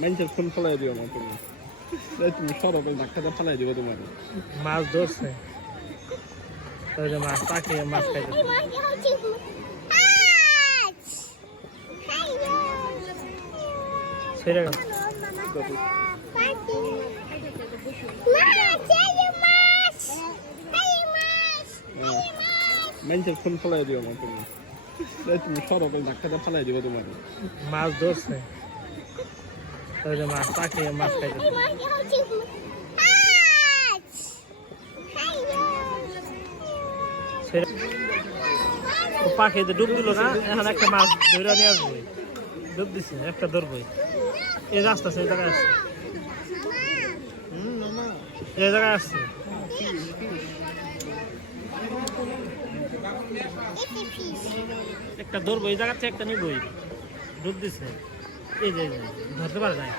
মানুষের ফোন ফেলাই দিও আমার তুমি তুমি সরকার ডাক্তারটা ফেলাই দিবে তোমার মাছ ধরছে মাছ পাখি মাছ খাইতে ছেড়ে গেল মানুষের ফোন ফেলাই দিও আমার তুমি তুমি সরকার ডাক্তারটা ফেলাই দিবে তোমার মাছ ধরছে মাছ পাখি মাছ খাইতে পাখি তো ডুব দিল না এখন একটা মাছ ধরে নিয়ে আসবো ডুব দিছে একটা ধরবই এই রাস্তা সেই জায়গায় আসছে এই জায়গায় আসছে একটা ধরবো এই জায়গার থেকে একটা নিবই ডুব দিছে এই যে ধরতে পারে নাই